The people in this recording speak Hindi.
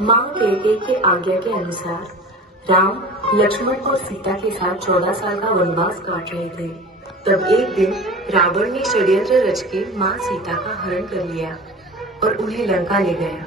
माँ कैकेयी के आज्ञा के अनुसार राम लक्ष्मण और सीता के साथ 14 साल का वनवास काट रहे थे। तब एक दिन रावण ने षड्यंत्र रच के माँ सीता का हरण कर लिया और उन्हें लंका ले गया।